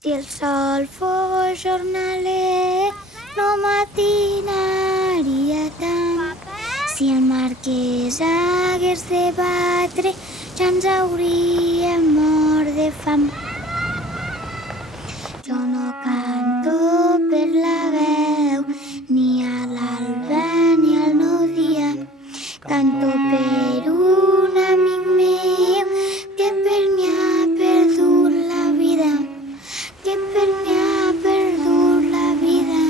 Si el sol fos jornaler, no matinaria tant. Si el marquès hagués de batre, ja ens hauríem mort de fam. Jo no canto per la veu, ni a l'alba ni al nou dia. Canto per un amic meu que per mi ha perdut la vida, que per mi ha perdut la vida.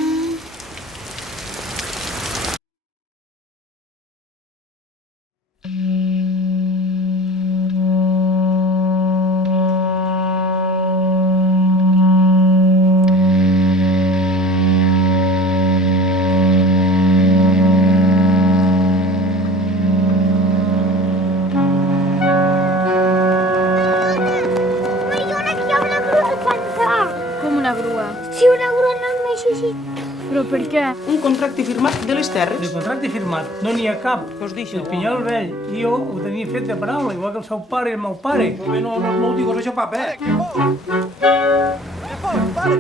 Com una grua? Sí, una grua enorme, sí. Però per què? Un contracte firmat de les terres. De contracte firmat, no n'hi ha cap. Què us deixo? El Pinyol vell i jo ho tenia fet de paraula, igual que el seu pare i el meu pare. No ho digues això, papa, Pare, que por, pare.